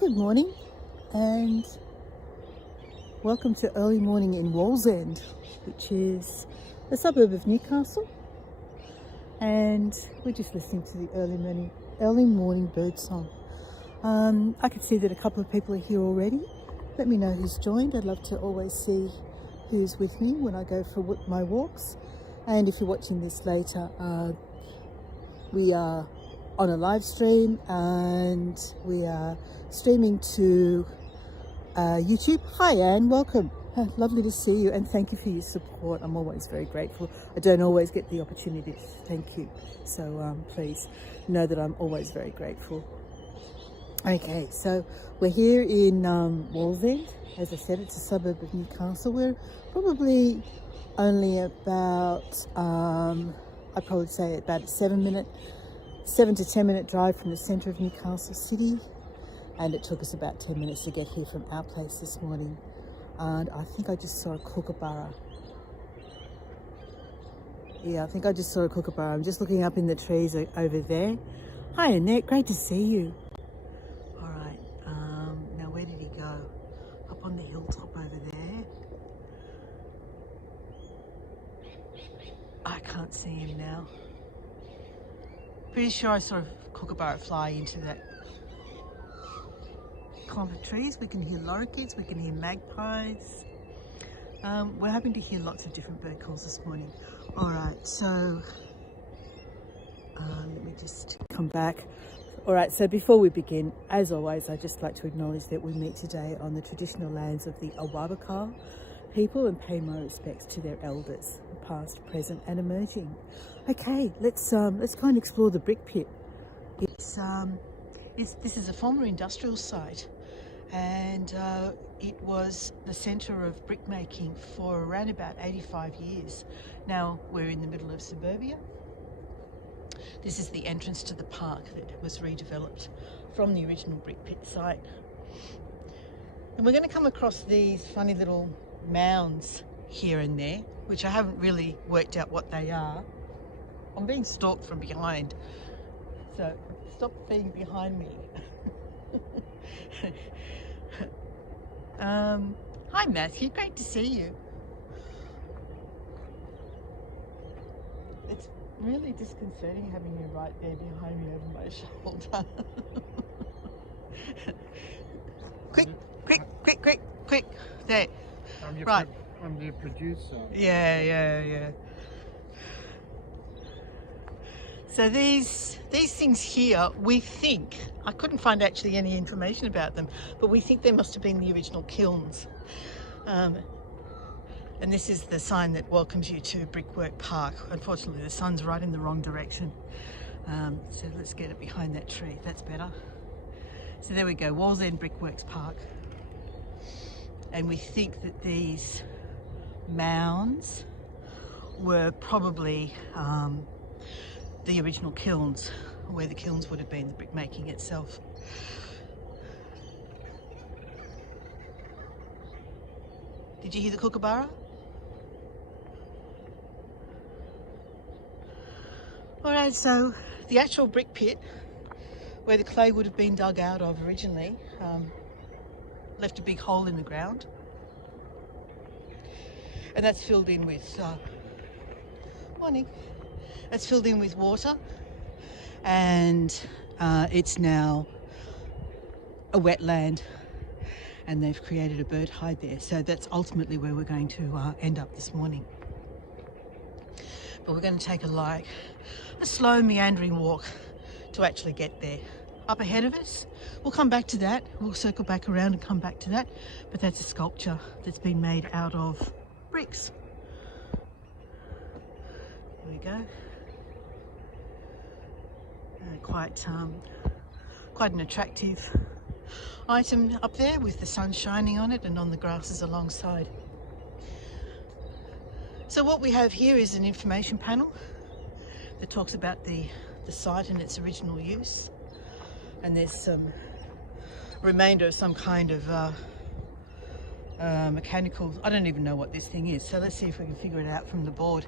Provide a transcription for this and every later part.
Good morning and welcome to early morning in Wallsend, which is a suburb of Newcastle, and we're just listening to the early morning bird song. I can see that a couple of people are here already. Let me know who's joined. I'd love to always see who's with me when I go for my walks. And if you're watching this later, we are on a live stream and we are streaming to YouTube. Hi Anne, welcome. Lovely to see you and thank you for your support. I'm always very grateful. I don't always get the opportunity to thank you, so please know that I'm always very grateful. Okay, so we're here in Wallsend. As I said, it's a suburb of Newcastle. We're probably only about I'd probably say about a 7 to 10 minute drive from the centre of Newcastle City, and it took us about 10 minutes to get here from our place this morning. And I think I just saw a kookaburra. Yeah, I think I just saw a kookaburra. I'm just looking up in the trees over there. Hi Annette, great to see you. All right, now where did he go? Up on the hilltop over there. I can't see him now. Pretty sure I saw a kookaburra fly into that clump of trees. We can hear lorikeets, we can hear magpies. We're hoping to hear lots of different bird calls this morning. All right, so let me just come back. All right, so before we begin, as always, I'd just like to acknowledge that we meet today on the traditional lands of the Awabakal people and pay my respects to their elders, past, present and emerging. Okay, let's go and explore the brick pit. This is a former industrial site, and it was the centre of brick making for around about 85 years. Now we're in the middle of suburbia. This is the entrance to the park that was redeveloped from the original brick pit site. And we're going to come across these funny little mounds here and there, which I haven't really worked out what they are. I'm being stalked from behind, so stop being behind me. Hi Matthew, great to see you. It's really disconcerting having you right there behind me over my shoulder. Quick, there. Right. I'm your producer. Yeah. So these things here, we think, I couldn't find actually any information about them, but we think they must have been the original kilns. And this is the sign that welcomes you to Brickworks Park. Unfortunately, the sun's right in the wrong direction. So let's get it behind that tree. That's better. So there we go, Wallsend Brickworks Park. And we think that these mounds were probably the original kilns, where the kilns would have been the brick making itself. Did you hear the kookaburra? Alright, so the actual brick pit, where the clay would have been dug out of originally, left a big hole in the ground, and that's filled in with That's filled in with water, and it's now a wetland, and they've created a bird hide there. So that's ultimately where we're going to end up this morning. But we're going to take a slow meandering walk to actually get there. Up ahead of us, we'll come back to that. We'll circle back around and come back to that. But that's a sculpture that's been made out of bricks. There we go. Quite an attractive item up there with the sun shining on it and on the grasses alongside. So what we have here is an information panel that talks about the site and its original use. And there's some remainder of some kind of mechanical, I don't even know what this thing is, so let's see if we can figure it out from the board.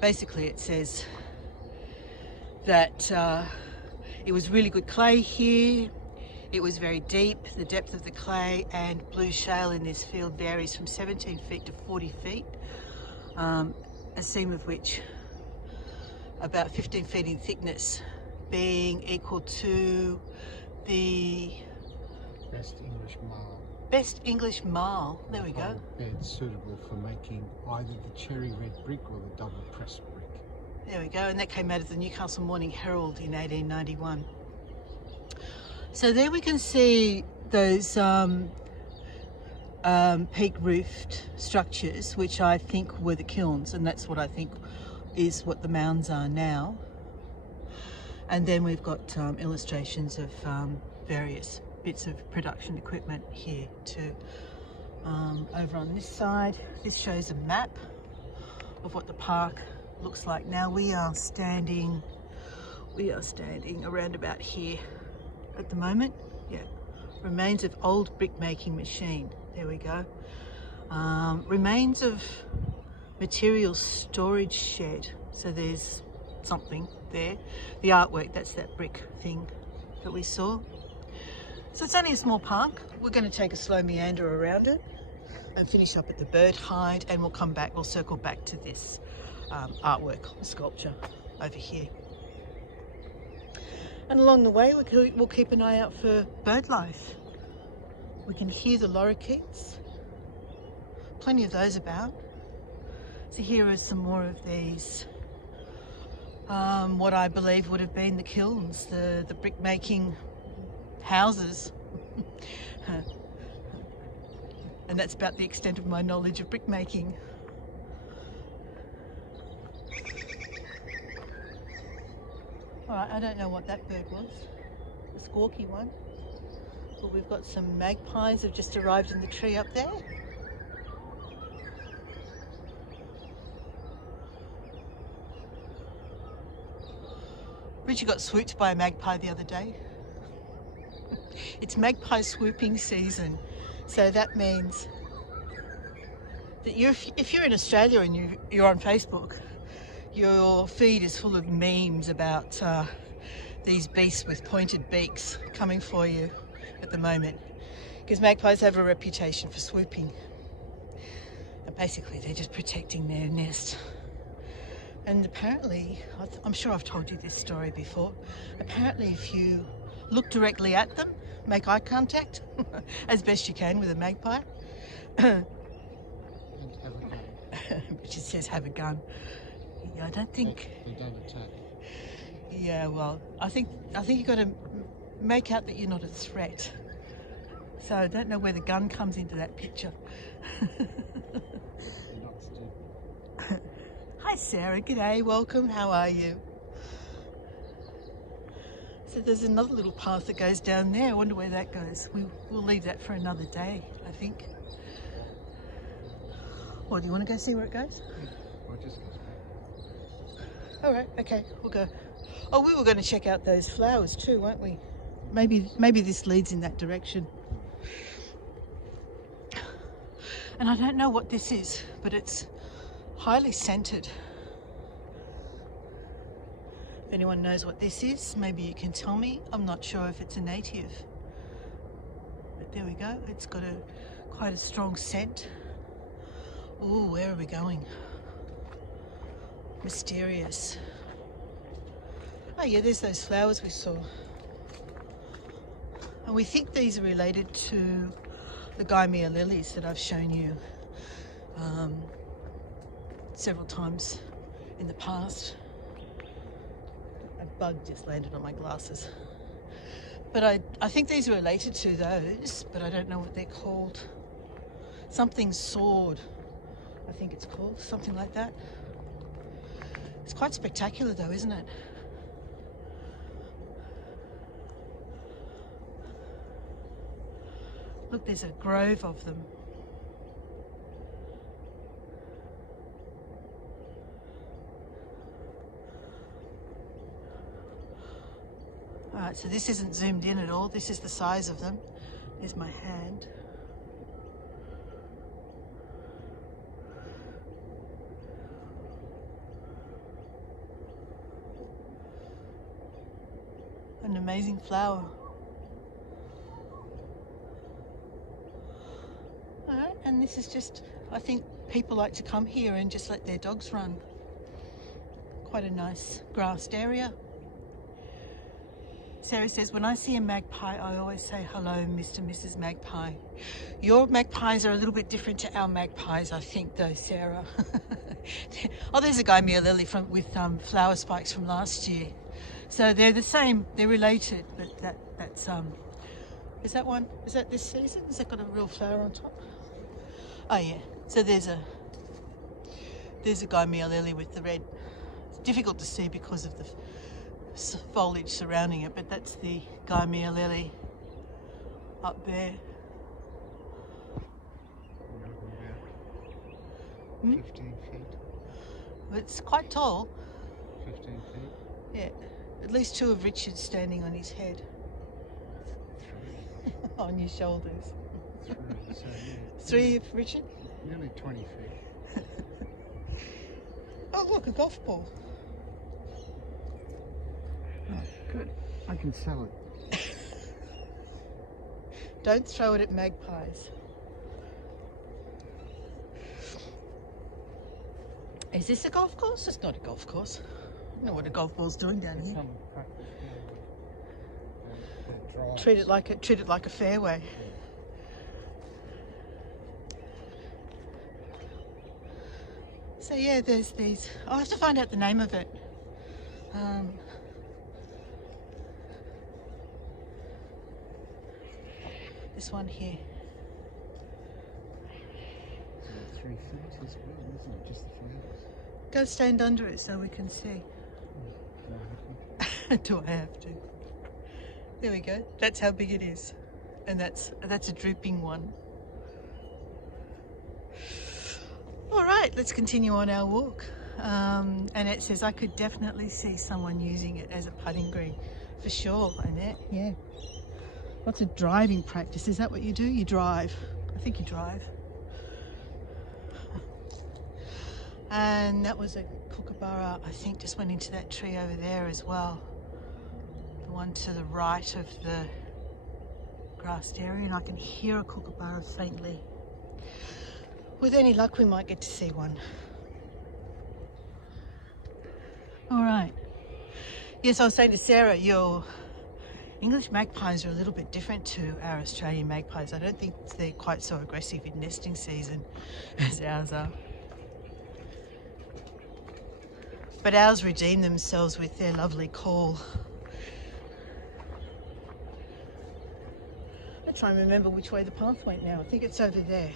Basically it says that it was really good clay here, it was very deep. The depth of the clay and blue shale in this field varies from 17 feet to 40 feet, a seam of which about 15 feet in thickness, being equal to the best English marl. Best English marl, there we go. Bed suitable for making either the cherry red brick or the double pressed brick. There we go, and that came out of the Newcastle Morning Herald in 1891. So there we can see those peak roofed structures, which I think were the kilns, and that's what I think is what the mounds are now. And then we've got illustrations of various bits of production equipment here too. Over on this side, this shows a map of what the park looks like now. We are standing around about here at the moment. Yeah, remains of old brick making machine. There we go. Remains of material storage shed. So there's something there. The artwork, that's that brick thing that we saw. So it's only a small park. We're going to take a slow meander around it and finish up at the bird hide, and we'll come back, we'll circle back to this artwork, sculpture over here. And along the way, we'll keep an eye out for bird life. We can hear the lorikeets, plenty of those about. So here are some more of these, what I believe would have been the kilns, the brick making houses. And that's about the extent of my knowledge of brick making. Alright, I don't know what that bird was, the squawky one. But we've got some magpies have just arrived in the tree up there. Richard got swooped by a magpie the other day. It's magpie swooping season, so that means that if you're in Australia and you're on Facebook, your feed is full of memes about these beasts with pointed beaks coming for you at the moment, because magpies have a reputation for swooping. And basically they're just protecting their nest. And apparently, I'm sure I've told you this story before, apparently if you look directly at them, make eye contact as best you can with a magpie. And have a gun. Richard says have a gun. Yeah, I don't think they don't attack. Yeah, well, I think you've got to make out that you're not a threat. So I don't know where the gun comes into that picture. You're not stupid. Hi Sarah, g'day, welcome, how are you? So there's another little path that goes down there. I wonder where that goes. We'll leave that for another day, I think. What, do you want to go see where it goes? Or it just goes back. All right, okay, we'll go. Oh, we were going to check out those flowers too, weren't we? Maybe this leads in that direction. And I don't know what this is, but it's highly scented. If anyone knows what this is, maybe you can tell me. I'm not sure if it's a native. But there we go. It's got quite a strong scent. Ooh, where are we going? Mysterious. Oh yeah, there's those flowers we saw. And we think these are related to the Gymea lilies that I've shown you several times in the past. A bug just landed on my glasses. But I think these are related to those, but I don't know what they're called. Something sword, I think it's called, something like that. It's quite spectacular though, isn't it? Look, there's a grove of them. All right, so this isn't zoomed in at all. This is the size of them. There's my hand. An amazing flower. And this is just, I think people like to come here and just let their dogs run. Quite a nice grassed area. Sarah says, when I see a magpie, I always say, hello, Mr. and Mrs. Magpie. Your magpies are a little bit different to our magpies, I think, though, Sarah. Oh, there's a Guymere lily with flower spikes from last year. So they're the same, they're related, but that's, is that one? Is that this season? Has that got a real flower on top? Oh yeah, so there's a Guymere lily with the red. It's difficult to see because of the foliage surrounding it, but that's the Guymere lily up there. 15 feet. It's quite tall. 15 feet. Yeah, at least two of Richard's standing on his head. On your shoulders. Three of Richard? Nearly 20 feet. Oh look, a golf ball. Oh, good. I can sell it. Don't throw it at magpies. Is this a golf course? It's not a golf course. I don't know what a golf ball's doing down here. Some practice now. Treat it like a fairway. So yeah, there's these. I'll have to find out the name of it. This one here. 3 feet as well, isn't it? Just the flowers. Go stand under it so we can see. Do I have to? There we go. That's how big it is. And that's a drooping one. All right, let's continue on our walk. Annette says, I could definitely see someone using it as a putting green. For sure, Annette, yeah. Lots of driving practice. Is that what you do? You drive. I think you drive. And that was a kookaburra, I think, just went into that tree over there as well. The one to the right of the grassed area, and I can hear a kookaburra faintly. With any luck, we might get to see one. All right. Yes, I was saying to Sarah, your English magpies are a little bit different to our Australian magpies. I don't think they're quite so aggressive in nesting season as ours are. But ours redeem themselves with their lovely call. I'm trying to remember which way the path went now. I think it's over there.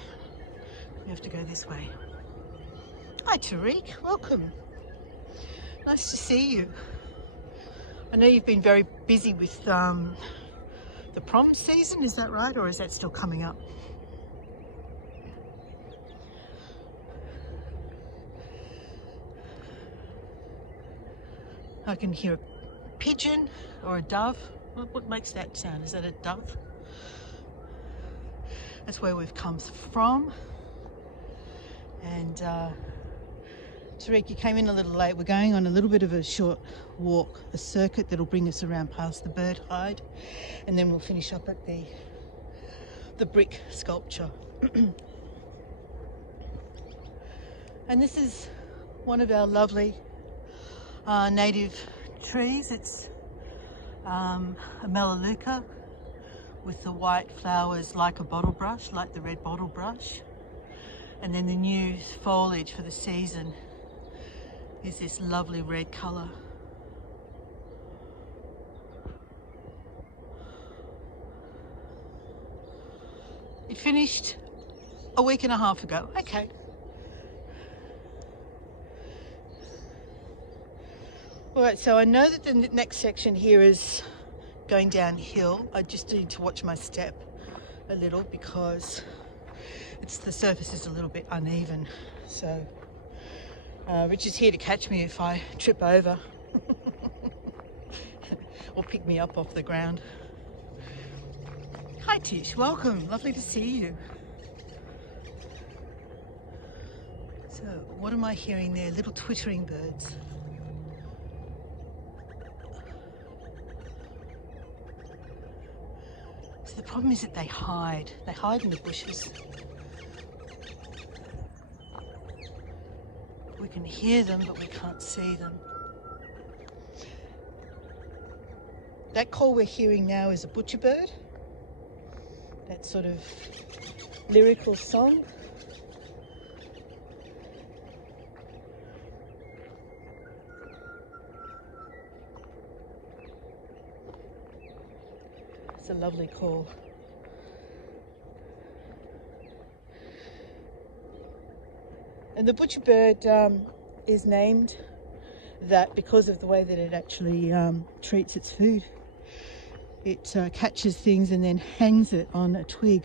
We have to go this way. Hi Tariq, welcome. Nice to see you. I know you've been very busy with the prom season, is that right? Or is that still coming up? I can hear a pigeon or a dove. What makes that sound? Is that a dove? That's where we've come from. And Tariq, you came in a little late. We're going on a little bit of a short walk, a circuit that'll bring us around past the bird hide, and then we'll finish up at the brick sculpture. And this is one of our lovely native trees. It's a melaleuca with the white flowers like a bottle brush, like the red bottle brush. And then the new foliage for the season is this lovely red colour. It finished a week and a half ago. Okay. All right, so I know that the next section here is going downhill. I just need to watch my step a little because the surface is a little bit uneven. So Rich is here to catch me if I trip over or pick me up off the ground. Hi Tish, welcome, lovely to see you. So what am I hearing there? Little twittering birds. So the problem is that they hide in the bushes. can hear them, but we can't see them. That call we're hearing now is a butcherbird. That sort of lyrical song. It's a lovely call. And the butcherbird is named that because of the way that it actually treats its food. It catches things and then hangs it on a twig.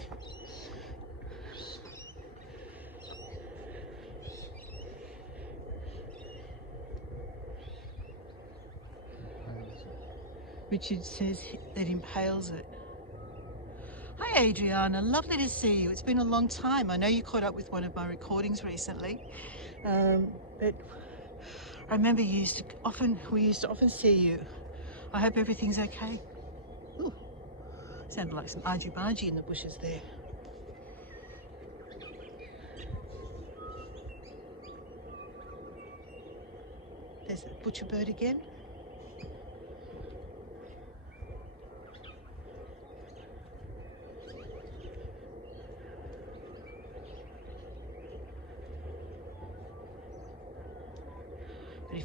Richard says that impales it. Hi Adriana, lovely to see you. It's been a long time. I know you caught up with one of my recordings recently, but I remember we used to often see you. I hope everything's okay. Ooh, sounded like some argy-bargy in the bushes there. There's the butcherbird again.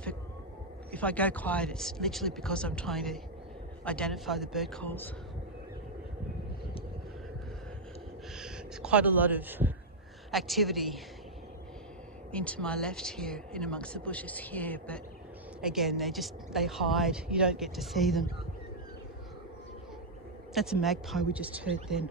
But if I go quiet, it's literally because I'm trying to identify the bird calls. There's quite a lot of activity into my left here, in amongst the bushes here, but again, they hide. You don't get to see them. That's a magpie we just heard then.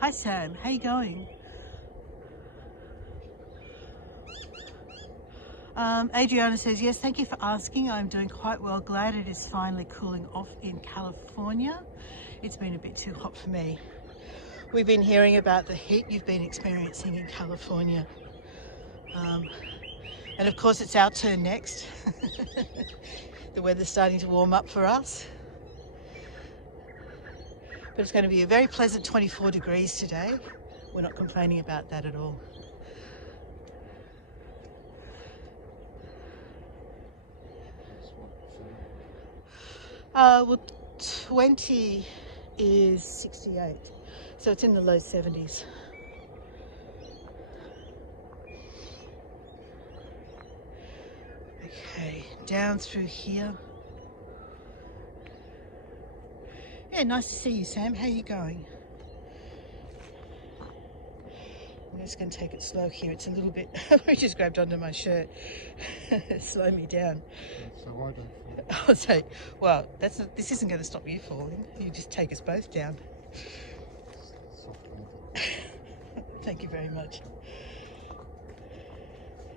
Hi Sam, how you going? Adriana says, yes, thank you for asking. I'm doing quite well. Glad it is finally cooling off in California. It's been a bit too hot for me. We've been hearing about the heat you've been experiencing in California. And of course it's our turn next. The weather's starting to warm up for us. But it's going to be a very pleasant 24 degrees today. We're not complaining about that at all. Well, 20 is 68, so it's in the low 70s. Okay, down through here. Yeah, nice to see you, Sam. How are you going? I'm just going to take it slow here. It's a little bit... I just grabbed onto my shirt. Slow me down. So I don't fall. I'll say, well, this isn't going to stop you falling. You just take us both down. Thank you very much.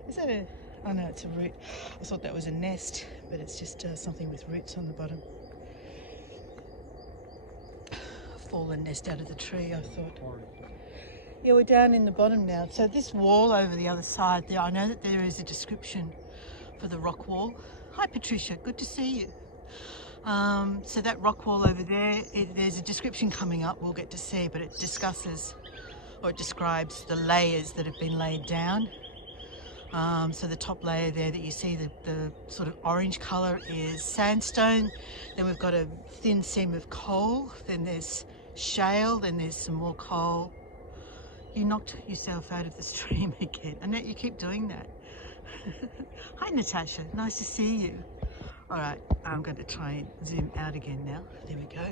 Is that a... Oh no, it's a root. I thought that was a nest, but it's just something with roots on the bottom. Fallen nest out of the tree, I thought. Yeah, we're down in the bottom now. So this wall over the other side there, I know that there is a description for the rock wall. Hi Patricia, good to see you. So that rock wall over there, there's a description coming up we'll get to see, but it discusses, or it describes the layers that have been laid down. So the top layer there that you see, the sort of orange colour is sandstone. Then we've got a thin seam of coal. Then there's shale. Then there's some more coal. You knocked yourself out of the stream again. Annette, you keep doing that. Hi Natasha, nice to see you. All right, I'm going to try and zoom out again now. There we go.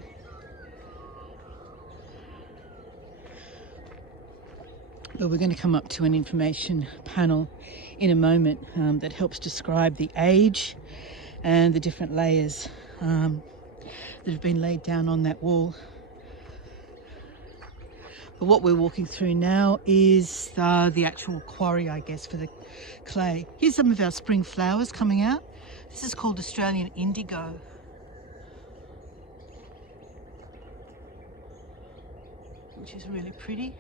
Well, we're going to come up to an information panel in a moment that helps describe the age and the different layers that have been laid down on that wall. But what we're walking through now is the actual quarry, I guess, for the clay. Here's some of our spring flowers coming out. This is called Australian indigo. Which is really pretty.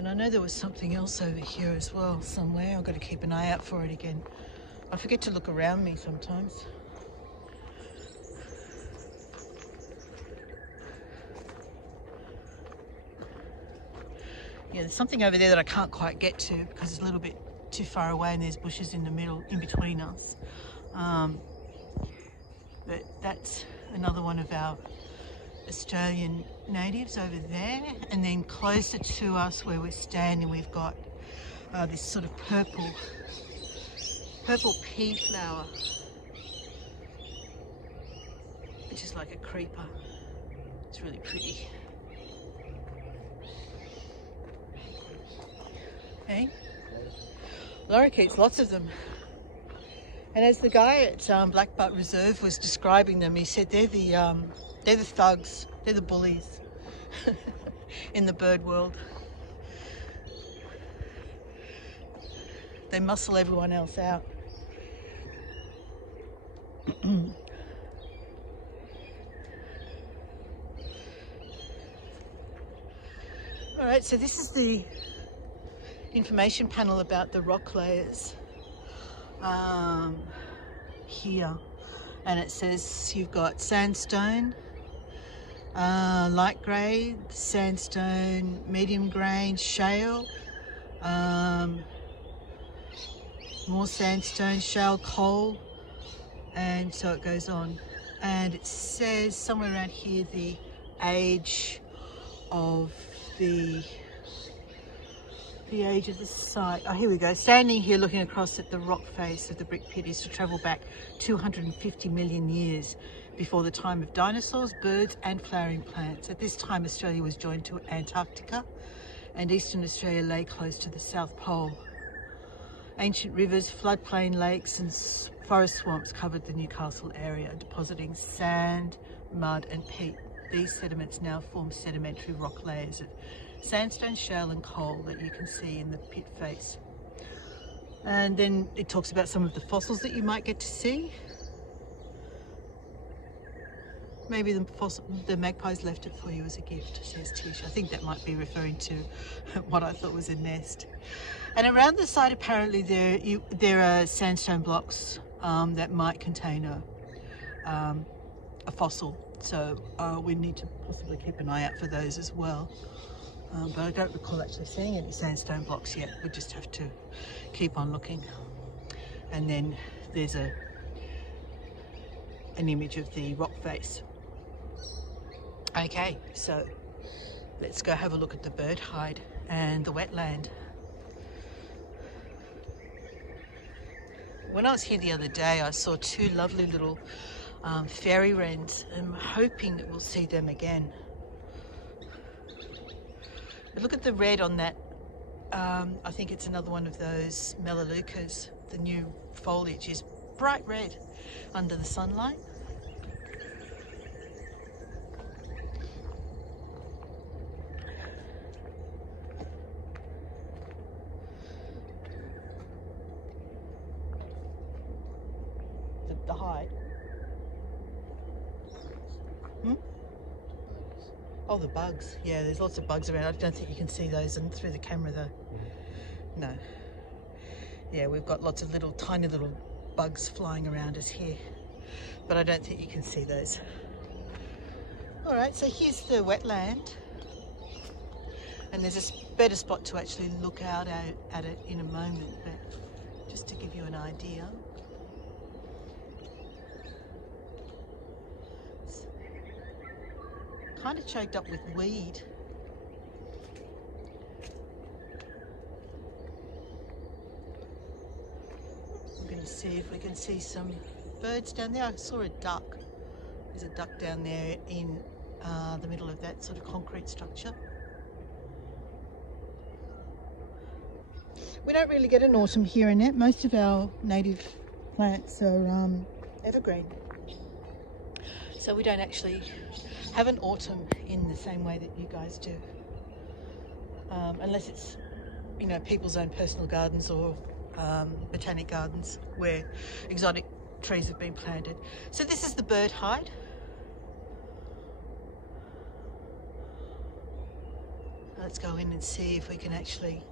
And I know there was something else over here as well somewhere. I've got to keep an eye out for it again. I forget to look around me sometimes. Yeah, there's something over there that I can't quite get to because it's a little bit too far away and there's bushes in the middle, in between us. But that's another one of our Australian natives over there. And then closer to us where we're standing, we've got this sort of purple pea flower, which is like a creeper. It's really pretty. Hey? Lorikeets, lots of them. And as the guy at Blackbutt Reserve was describing them, he said they're the thugs, they're the bullies in the bird world. They muscle everyone else out. All right, so this is the information panel about the rock layers here, and it says you've got sandstone, light grey, sandstone, medium grain, shale, more sandstone, shale, coal, and so it goes on. And it says somewhere around here the age of the site. Oh, here we go. Standing here looking across at the rock face of the brick pit is to travel back 250 million years before the time of dinosaurs, birds and flowering plants. At this time, Australia was joined to Antarctica and Eastern Australia lay close to the South Pole. Ancient rivers, floodplain lakes and forest swamps covered the Newcastle area, depositing sand, mud and peat. These sediments now form sedimentary rock layers of sandstone, shale and coal that you can see in the pit face. And then it talks about some of the fossils that you might get to see. Maybe the magpies left it for you as a gift, says Tish. I think that might be referring to what I thought was a nest. And around the site apparently there are sandstone blocks that might contain a fossil. So we need to possibly keep an eye out for those as well. But I don't recall actually seeing any sandstone blocks yet. We just have to keep on looking. And then there's an image of the rock face. Okay, so let's go have a look at the bird hide and the wetland. When I was here the other day, I saw two lovely little fairy wrens. I'm hoping that we'll see them again. But look at the red on that. I think it's another one of those melaleucas. The new foliage is bright red under the sunlight. The hide. Oh, the bugs. Yeah, there's lots of bugs around. I don't think you can see those through the camera though. No. Yeah, we've got lots of tiny little bugs flying around us here, but I don't think you can see those. All right, so here's the wetland, and there's a better spot to actually look out at it in a moment, but just to give you an idea. Kind of choked up with weed. I'm going to see if we can see some birds down there. I saw a duck. There's a duck down there in the middle of that sort of concrete structure. We don't really get an autumn here in it. Most of our native plants are evergreen. So we don't actually have an autumn in the same way that you guys do. Unless it's, you know, people's own personal gardens or botanic gardens where exotic trees have been planted. So this is the bird hide. Let's go in and see if we can actually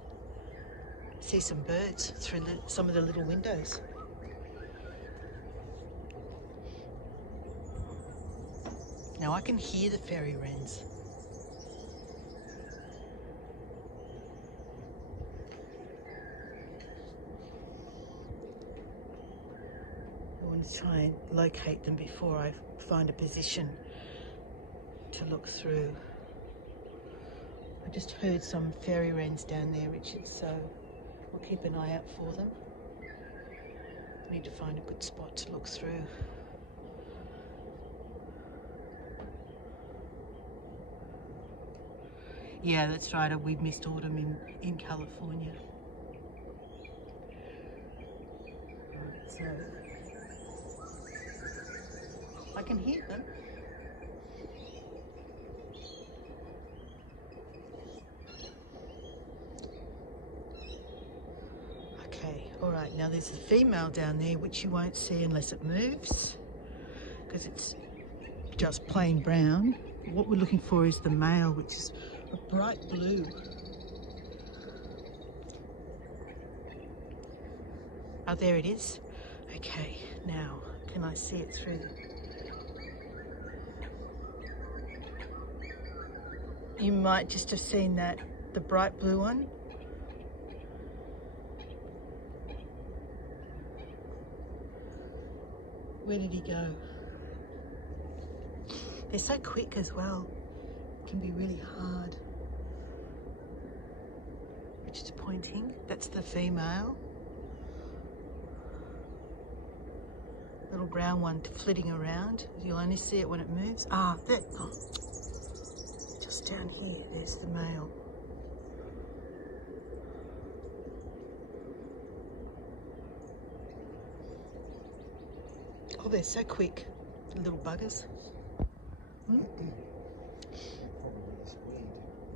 see some birds through some of the little windows. Now I can hear the fairy wrens. I want to try and locate them before I find a position to look through. I just heard some fairy wrens down there, Richard, so we'll keep an eye out for them. I need to find a good spot to look through. Yeah, that's right, we've missed autumn in California. Right, so I can hear them. Okay, all right, now there's a female down there which you won't see unless it moves, because it's just plain brown. What we're looking for is the male, which is a bright blue. Oh, there it is. Okay, now can I see it through? You might just have seen that, the bright blue one. Where did he go? They're so quick as well. It can be really hard. Which is pointing. That's the female. Little brown one flitting around. You'll only see it when it moves. Ah, there. Oh. Just down here, there's the male. Oh, they're so quick, the little buggers. Hmm?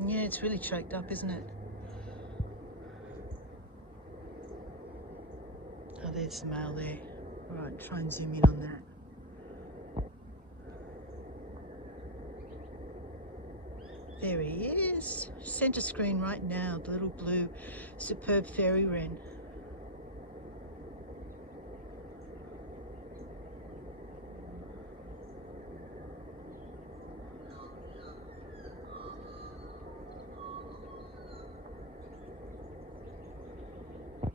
Yeah, it's really choked up, isn't it? Oh, there's the male there. All right, try and zoom in on that. There he is. Centre screen right now, the little blue superb fairy wren.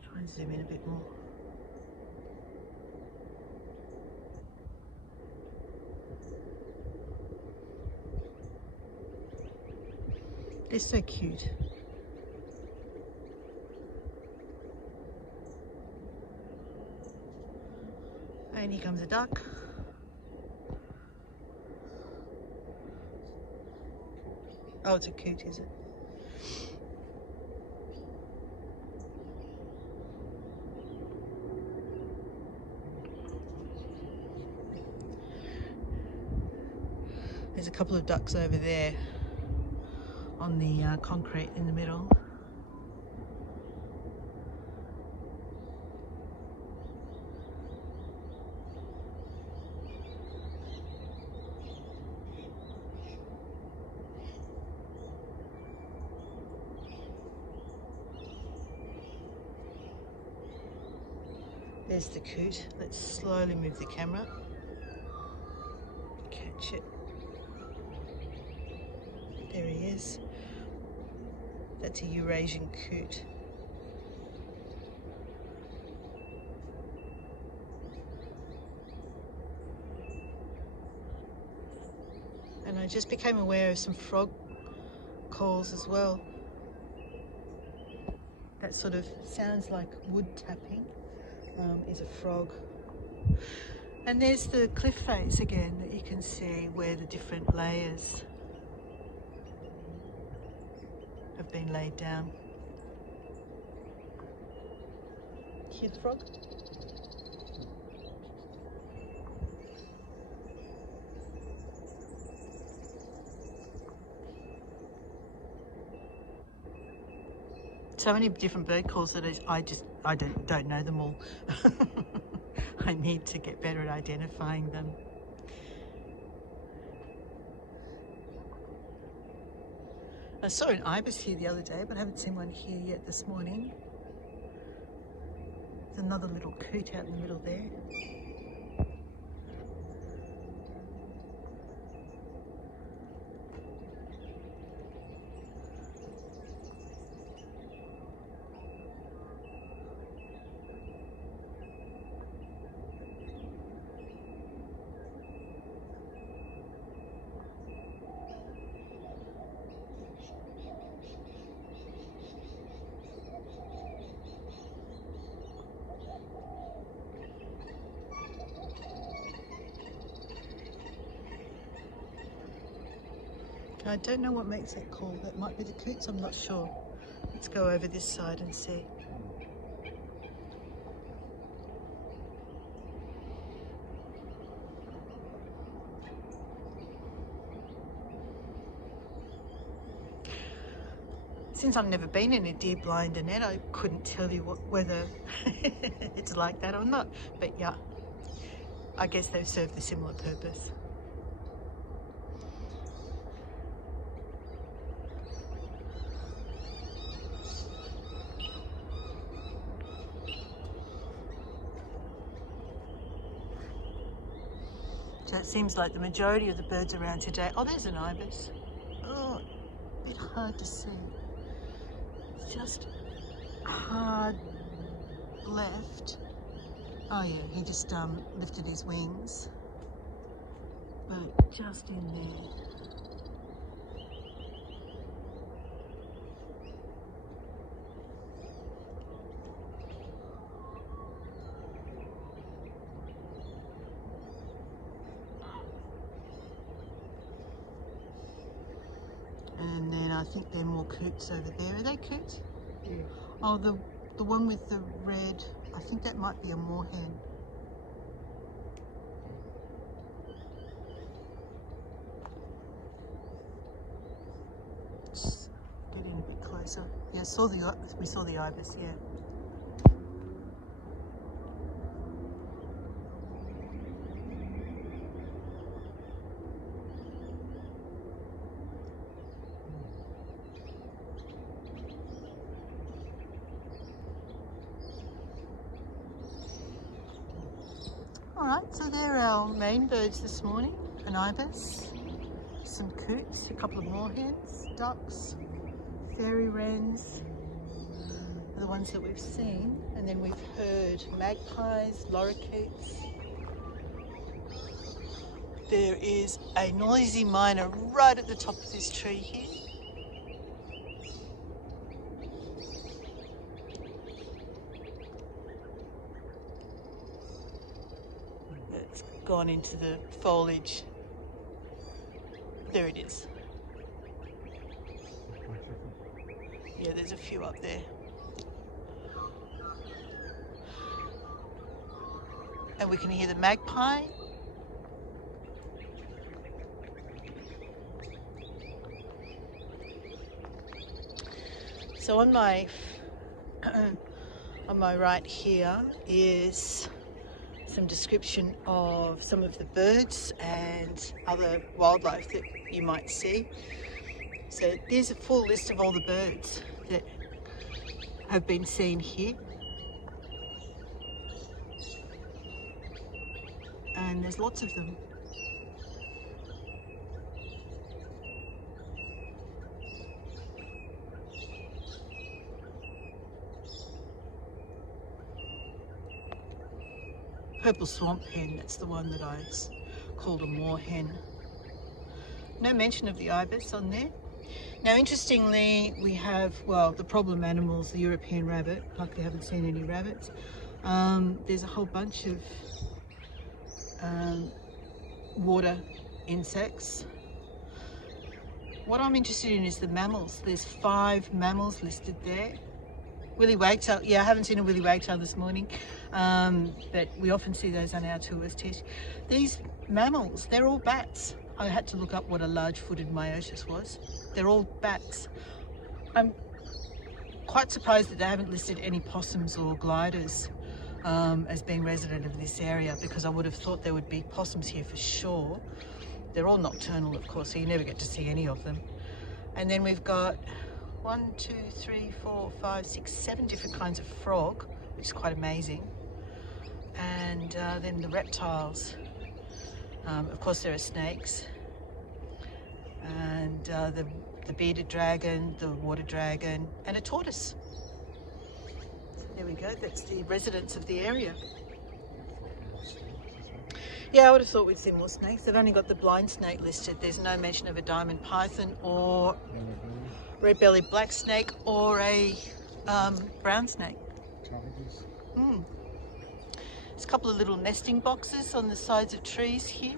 Try and zoom in a bit more. They're so cute. And here comes a duck. Oh, it's a coot, is it? There's a couple of ducks over there on the concrete in the middle. There's the coot. Let's slowly move the camera. Catch it. There he is. That's a Eurasian coot. And I just became aware of some frog calls as well. That sort of sounds like wood tapping. Is a frog. And there's the cliff face again that you can see where the different layers have been laid down. Hear the frog? So many different bird calls that I don't know them all. I need to get better at identifying them. I saw an ibis here the other day, but I haven't seen one here yet this morning. There's another little coot out in the middle there. I don't know what makes it call. That might be the coots, I'm not sure. Let's go over this side and see. Since I've never been in a deer blinder net, I couldn't tell you whether it's like that or not. But yeah, I guess they've served a similar purpose. So it seems like the majority of the birds around today. Oh, there's an ibis. Oh, a bit hard to see. It's just hard left. Oh yeah, he just lifted his wings. But just in there. And then I think there are more coots over there. Are they coots? Yeah. Oh, the one with the red, I think that might be a moorhen. Just get in a bit closer. Yeah, we saw the ibis, yeah. Alright, so they're our main birds this morning. An ibis, some coots, a couple of moorhens, ducks, fairy wrens, are the ones that we've seen. And then we've heard magpies, lorikeets. There is a noisy miner right at the top of this tree here. It's gone into the foliage. There it is. Yeah, there's a few up there. And we can hear the magpie. So on my right here is some description of some of the birds and other wildlife that you might see. So there's a full list of all the birds that have been seen here. And there's lots of them. Purple swamp hen, that's the one that I called a moorhen. No mention of the ibis on there. Now interestingly, we have, well, the problem animals, the European rabbit. Luckily I haven't seen any rabbits. There's a whole bunch of water insects. What I'm interested in is the mammals. There's 5 mammals listed there. Willy wagtail, yeah, I haven't seen a willy wagtail this morning, but we often see those on our tours, Tish. These mammals, they're all bats. I had to look up what a large-footed myotis was. They're all bats. I'm quite surprised that they haven't listed any possums or gliders as being resident of this area, because I would have thought there would be possums here for sure. They're all nocturnal, of course, so you never get to see any of them. And then we've got 1, 2, 3, 4, 5, 6, 7 different kinds of frog, which is quite amazing. And then the reptiles. Of course, there are snakes, and the bearded dragon, the water dragon, and a tortoise. So there we go. That's the residents of the area. Yeah, I would have thought we'd see more snakes. They've only got the blind snake listed. There's no mention of a diamond python or red-bellied black snake or a brown snake. Tigers. There's a couple of little nesting boxes on the sides of trees here.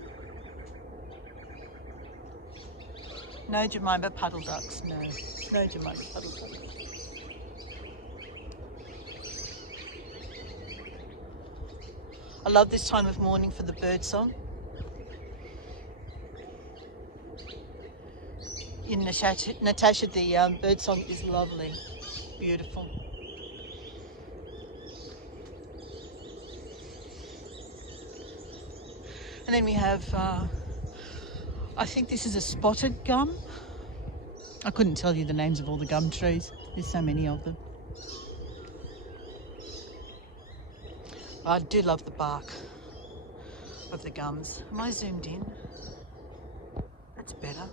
No Jemima puddle ducks, no Jemima puddle ducks. I love this time of morning for the bird song. In Natasha, the bird song is lovely, beautiful. And then we have, I think this is a spotted gum. I couldn't tell you the names of all the gum trees. There's so many of them. I do love the bark of the gums. Am I zoomed in? That's better.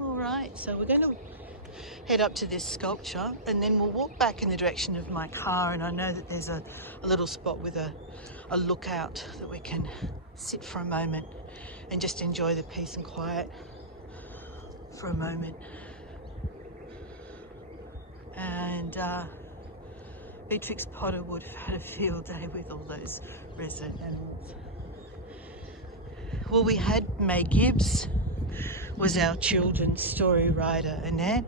All right, so we're going to head up to this sculpture and then we'll walk back in the direction of my car, and I know that there's a little spot with a lookout that we can sit for a moment and just enjoy the peace and quiet for a moment. And Beatrix Potter would have had a field day with all those resident animals. Well, we had May Gibbs, was our children's story writer, Annette.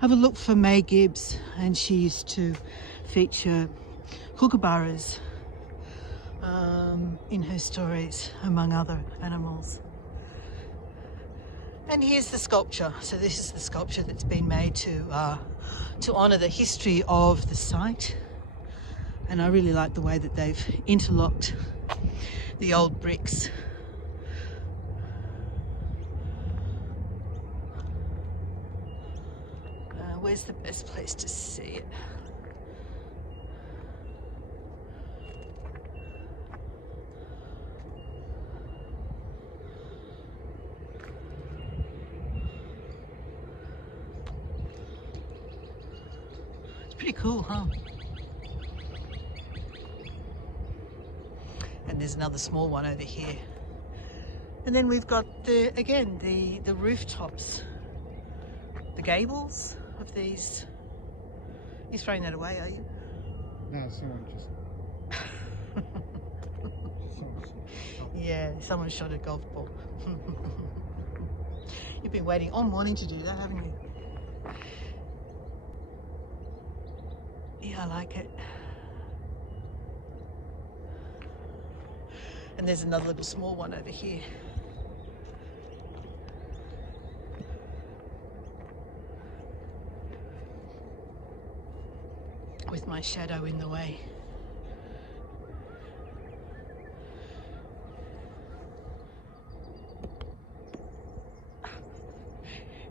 Have a look for May Gibbs, and she used to feature kookaburras in her stories, among other animals. And here's the sculpture. So this is the sculpture that's been made to honour the history of the site. And I really like the way that they've interlocked the old bricks. Where's the best place to see it? Pretty cool, huh? And there's another small one over here. And then we've got the rooftops, the gables of these. You're throwing that away, are you? No, someone just... Yeah, someone shot a golf ball. You've been waiting all morning to do that, haven't you? Yeah, I like it. And there's another little small one over here. With my shadow in the way.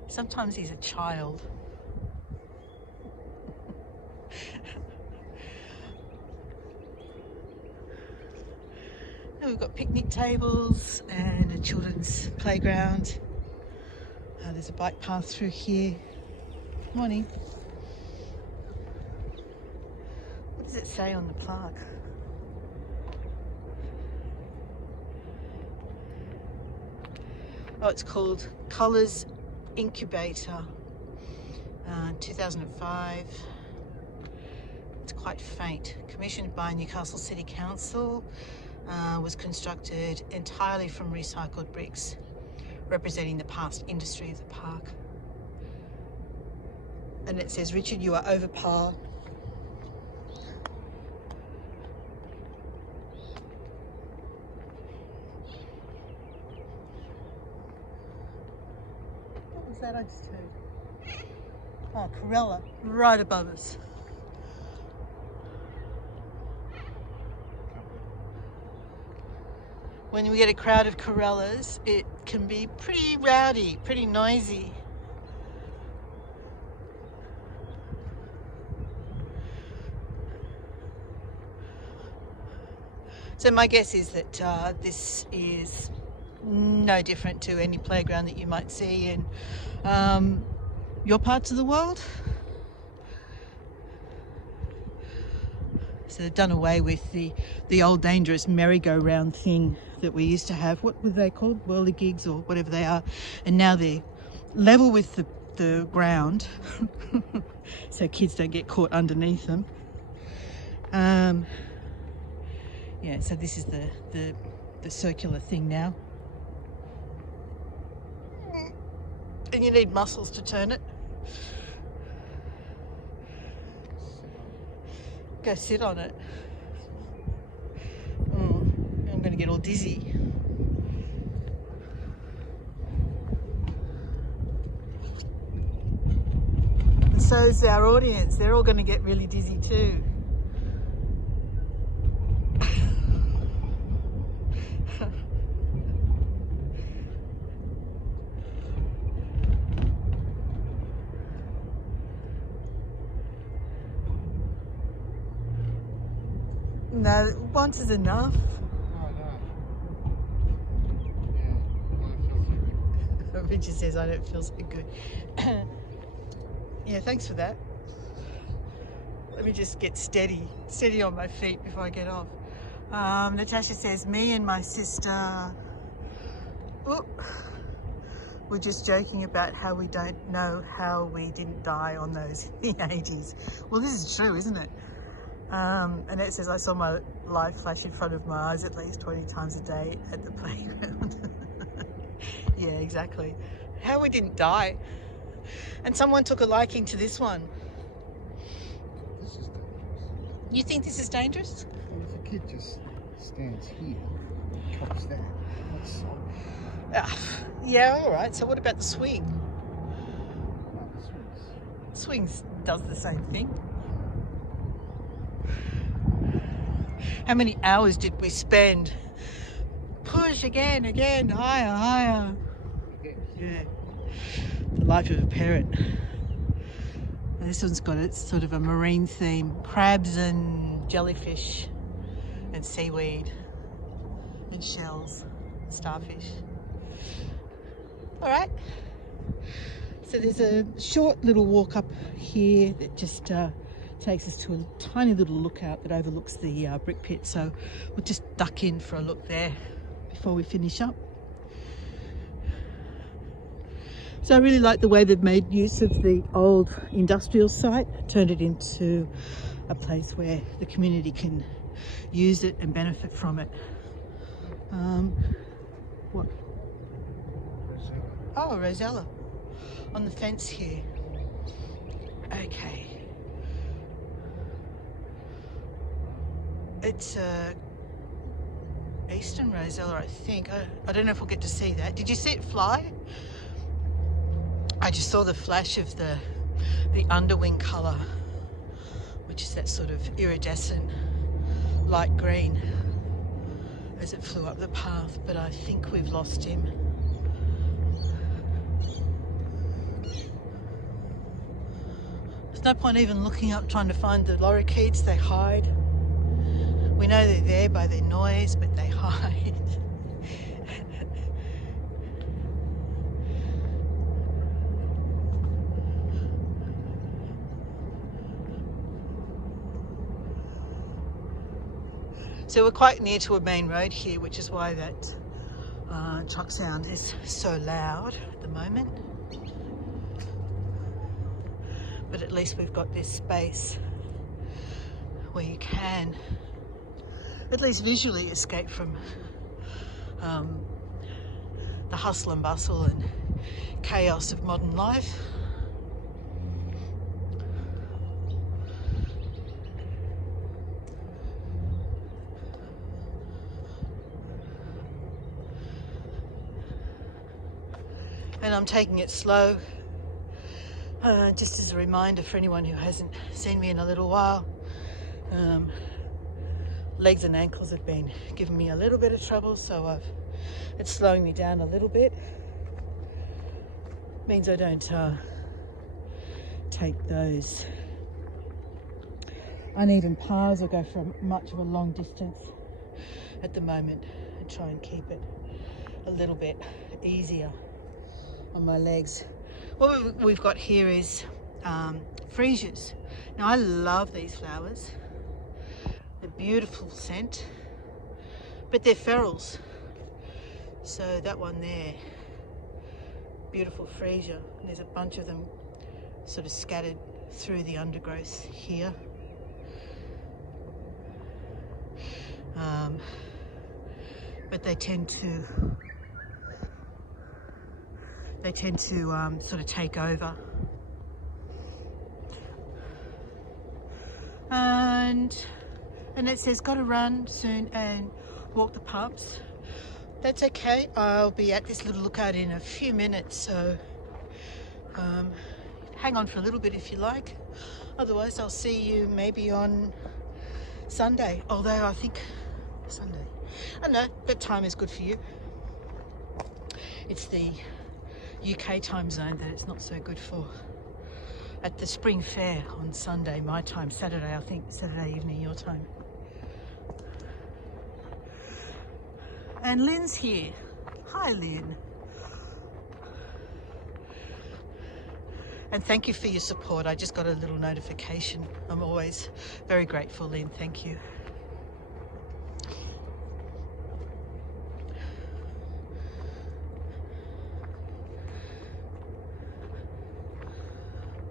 Sometimes he's a child. We've got picnic tables and a children's playground. There's a bike path through here. Morning. What does it say on the plaque? Oh, it's called Colours Incubator, 2005. It's quite faint. Commissioned by Newcastle City Council. Was constructed entirely from recycled bricks, representing the past industry of the park. And it says, Richard, you are over par. What was that I just heard? Oh, Corella, right above us. when we get a crowd of corellas, it can be pretty rowdy, pretty noisy. So my guess is that this is no different to any playground that you might see in your parts of the world. So they've done away with the old dangerous merry-go-round thing that we used to have. What were they called? Whirligigs or whatever they are. And now they're level with the ground so kids don't get caught underneath them. Yeah, so this is the circular thing now. And you need muscles to turn it. Go sit on it. I'm going to get all dizzy. And so's our audience. They're all going to get really dizzy too. No, once is enough. Oh no. Yeah, Richard says I don't feel so good. Yeah, thanks for that. Let me just get steady on my feet before I get off. Natasha says, me and my sister, we're just joking about how we don't know how we didn't die on those in the 80s. Well, this is true, isn't it? And it says, I saw my life flash in front of my eyes at least 20 times a day at the playground. Yeah, exactly. How we didn't die. And someone took a liking to this one. this is dangerous. You think this is dangerous? Well, if a kid just stands here and cops that, that's solid. Yeah, all right. So what about the swing? No, Swings does the same thing. How many hours did we spend? Push again, higher. Yeah. The life of a parrot. And this one's got its sort of a marine theme. Crabs and jellyfish and seaweed and shells, starfish. All right. So there's a short little walk up here that just takes us to a tiny little lookout that overlooks the brick pit. So we'll just duck in for a look there before we finish up. So I really like the way they've made use of the old industrial site, turned it into a place where the community can use it and benefit from it. What? Oh, Rosella on the fence here. Okay. It's Eastern Rosella, I think. I don't know if we'll get to see that. Did you see it fly? I just saw the flash of the underwing colour, which is that sort of iridescent light green as it flew up the path, but I think we've lost him. There's no point even looking up trying to find the lorikeets. They hide. We know they're there by their noise, but they hide. So we're quite near to a main road here, which is why that truck sound is so loud at the moment. But at least we've got this space where you can at least visually escape from the hustle and bustle and chaos of modern life. And I'm taking it slow, just as a reminder for anyone who hasn't seen me in a little while. legs and ankles have been giving me a little bit of trouble, so it's slowing me down a little bit. Means I don't take those uneven paths or go for much of a long distance at the moment, and try and keep it a little bit easier on my legs. What we've got here is freesias. Now I love these flowers. They're beautiful scent, but they're ferals. So that one there, beautiful freesia. And there's a bunch of them sort of scattered through the undergrowth here. But they tend to sort of take over. And it says gotta run soon and walk the pubs. That's okay. I'll be at this little lookout in a few minutes, so hang on for a little bit if you like. Otherwise I'll see you maybe on Sunday, although I think Sunday, I don't know, that time is good for you. It's the UK time zone that it's not so good for. At the spring fair on Sunday, my time, Saturday, I think, Saturday evening, your time. And Lynn's here. Hi, Lynn. And thank you for your support. I just got a little notification. I'm always very grateful, Lynn. Thank you.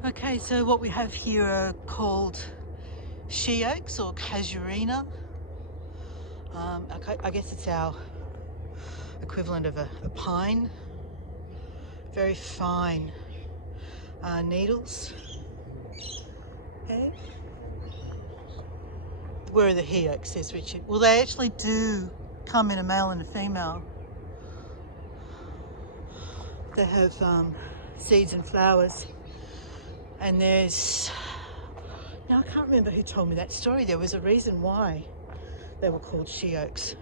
Okay, so what we have here are called she oaks or casuarina. I guess it's our equivalent of a pine. Very fine needles. Okay. Where are the he oaks, says Richard? Well, they actually do come in a male and a female. They have seeds and flowers. And there's, now I can't remember who told me that story. There was a reason why they were called she oaks.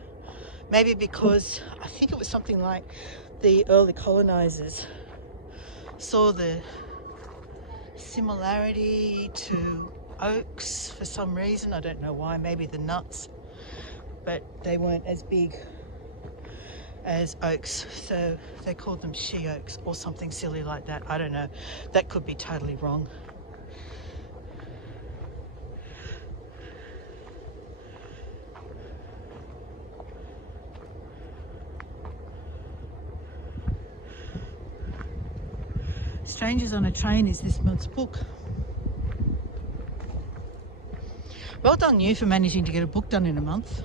Maybe because, I think it was something like the early colonizers saw the similarity to oaks for some reason. I don't know why, maybe the nuts, but they weren't as big as oaks, so they called them she oaks or something silly like that. I don't know, that could be totally wrong. Strangers on a Train is this month's book. Well done you for managing to get a book done in a month.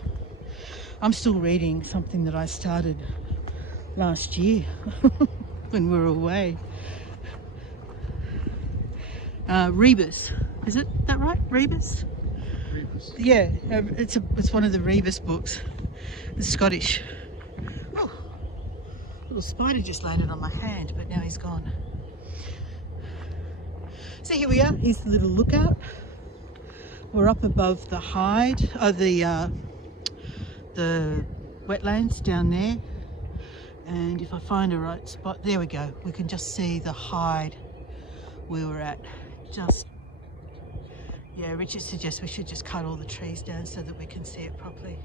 I'm still reading something that I started last year when we were away. Rebus, is it that right? Rebus? Rebus. Yeah, it's one of the Rebus books. It's Scottish. Oh, little spider just landed on my hand, but now he's gone. So here we are. Here's the little lookout. We're up above the hide, the wetlands down there, and if I find a right spot, there we go, we can just see the hide we were at. Just, yeah, Richard suggests we should just cut all the trees down so that we can see it properly.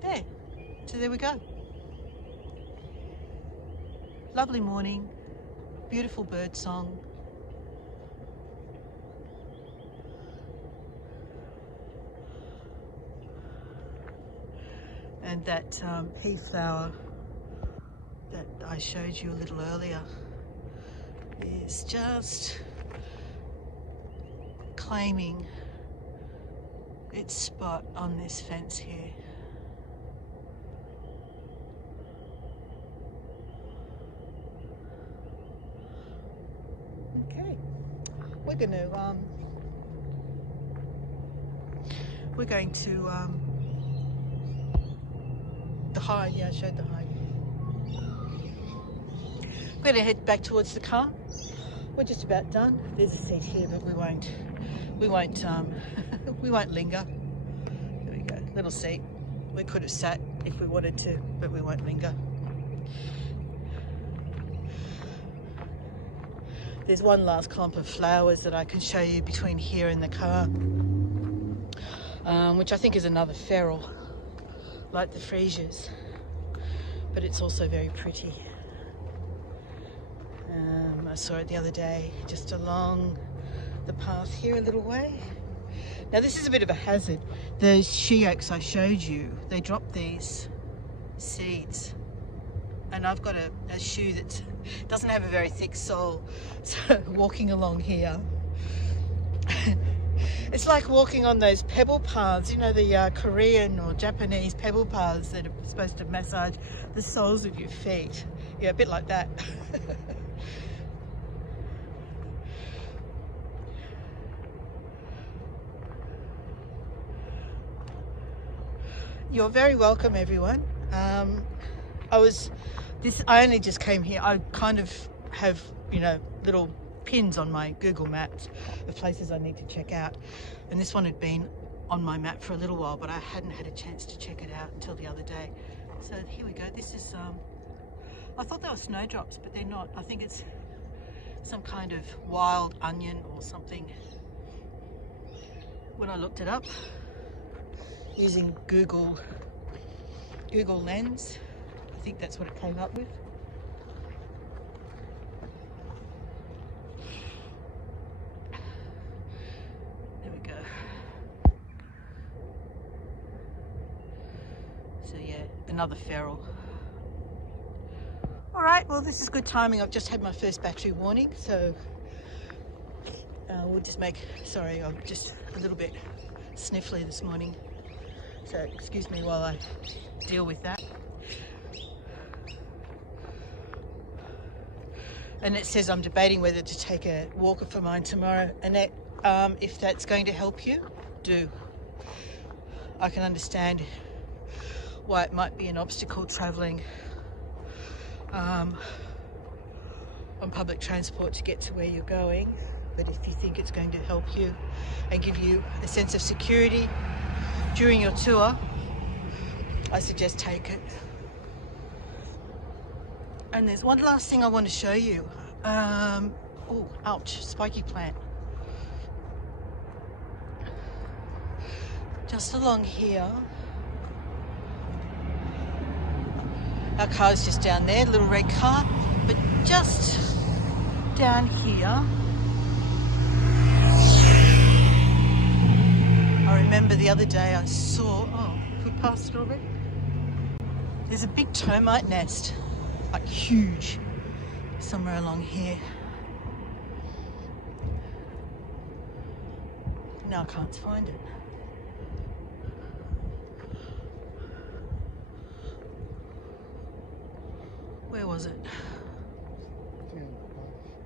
There, so there we go. Lovely morning, beautiful bird song. And that pea flower that I showed you a little earlier is just claiming its spot on this fence here. We're going to the hide. Yeah, I showed the hide. I'm going to head back towards the car. We're just about done. There's a seat here, but we won't we won't linger. There we go, little seat. We could have sat if we wanted to, but we won't linger. There's one last clump of flowers that I can show you between here and the car, which I think is another feral, like the freesias, but it's also very pretty. I saw it the other day just along the path here a little way. Now this is a bit of a hazard. Those she oaks I showed you, they drop these seeds, and I've got a shoe that doesn't have a very thick sole, so walking along here it's like walking on those pebble paths, you know, the Korean or Japanese pebble paths that are supposed to massage the soles of your feet. Yeah, a bit like that. You're very welcome, everyone. I only just came here. I kind of have, you know, little pins on my Google Maps of places I need to check out, and this one had been on my map for a little while, but I hadn't had a chance to check it out until the other day. So here we go. This is I thought they were snowdrops, but they're not. I think it's some kind of wild onion or something. When I looked it up using Google Lens, I think that's what it came up with. There we go. So yeah, another feral. All right, well this is good timing. I've just had my first battery warning, so we'll just sorry, I'm just a little bit sniffly this morning. So excuse me while I deal with that. And it says I'm debating whether to take a walker for mine tomorrow. And that, if that's going to help you, do. I can understand why it might be an obstacle travelling on public transport to get to where you're going. But if you think it's going to help you and give you a sense of security during your tour, I suggest take it. And there's one last thing I want to show you. Oh, ouch, spiky plant. Just along here. Our car's just down there, little red car, but just down here. I remember the other day I saw, have we passed it already? There's a big termite nest, like huge, somewhere along here. Now I can't find it. Where was it?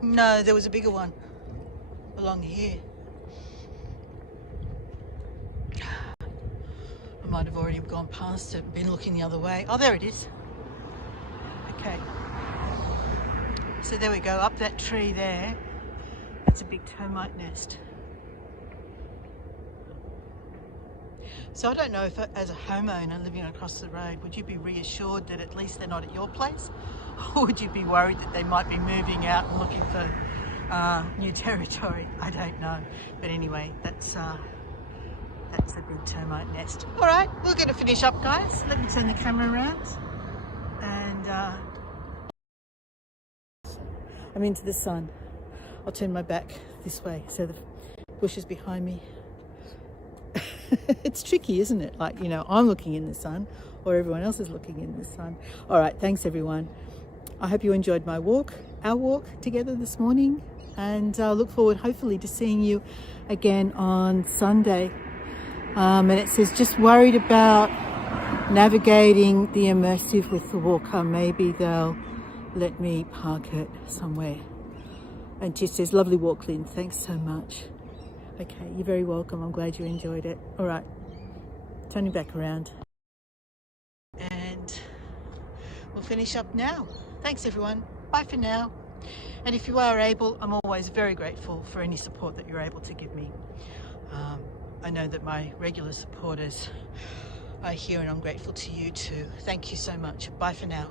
No, there was a bigger one along here. I might have already gone past it, been looking the other way. Oh, there it is. Okay. So there we go, up that tree there. That's a big termite nest. So I don't know if, as a homeowner living across the road, would you be reassured that at least they're not at your place? Or would you be worried that they might be moving out and looking for new territory? I don't know. But anyway, that's a big termite nest. All right, we're going to finish up, guys. Let me turn the camera around. And I'm into the sun. I'll turn my back this way so the bush is behind me. It's tricky, isn't it? Like, you know, I'm looking in the sun or everyone else is looking in the sun. All right, thanks everyone. I hope you enjoyed my walk, our walk together this morning, and I look forward hopefully to seeing you again on Sunday. And it says just worried about navigating the immersive with the walker. Maybe they'll let me park it somewhere. And just says lovely walk, Lynn, thanks so much. Okay, you're very welcome. I'm glad you enjoyed it. All right, turning back around. And we'll finish up now. Thanks, everyone. Bye. bye for now. And if you are able, I'm always very grateful for any support that you're able to give me. I know that my regular supporters are here, and I'm grateful to you too. Thank you so much. Bye for now.